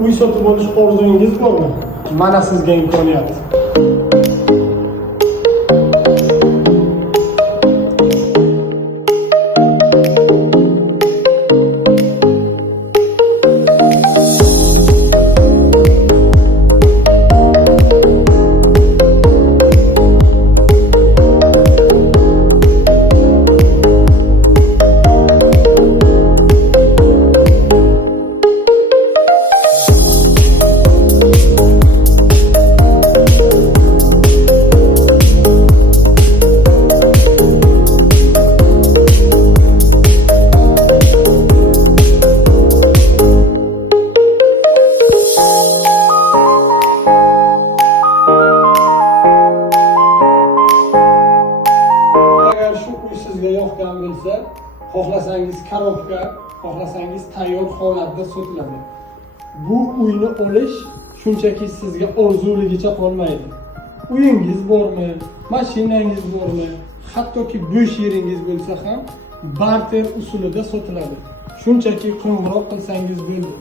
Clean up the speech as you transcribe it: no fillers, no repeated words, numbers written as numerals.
uy sotib olish orzungiz bormi? Mana sizga imkoniyat. Agar shu uy sizga yoqgan bo'lsa, xohlasangiz korobka, xohlasangiz tayyor holatda sotiladi. Bu uyni olish shunchaki sizga orzuligicha qolmaydi. Uyingiz bormi, mashinangiz bormi, hattoki bo'sh yeringiz bo'lsa ham barter usulida sotiladi. Shunchaki qo'ng'iroq qilsangiz bo'ldi.